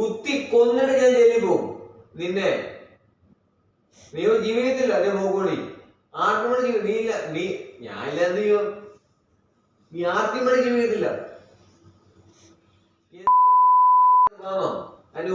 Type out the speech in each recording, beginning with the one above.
കുത്തി കൊന്നിട്ട് ഞാൻ ജയിലിൽ പോകും. നിന്നെ. നീ ജീവിതത്തില്ല അല്ലെ നോക്കോളി ആർക്കും നീ ഇല്ല നീ ഞാൻ ഇല്ല എന്ത് നീ ആർക്കും കൂടെ ജീവിതത്തില്ല അതിന്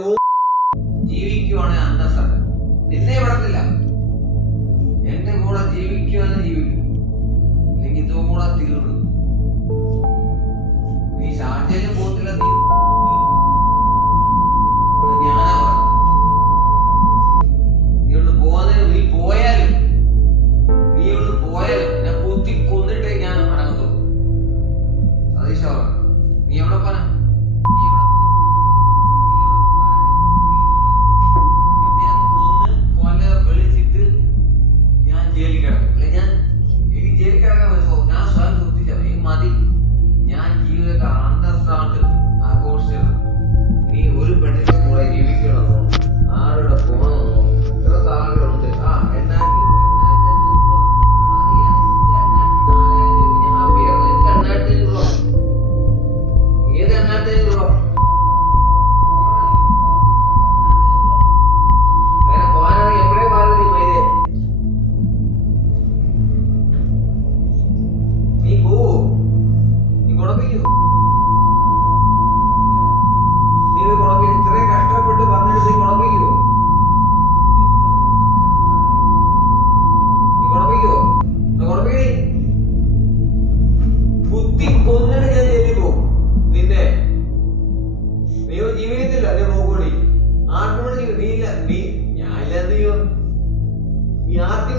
കൊന്നിട്ട് ഞാൻ ചെല്ലിപ്പോ നിന്നെ. നീ ജീവിക്കത്തില്ല നീ പോകൂടി ആർക്കും നീ നീ ഞാൻ ഇല്ലാതെ നീ ആർക്കും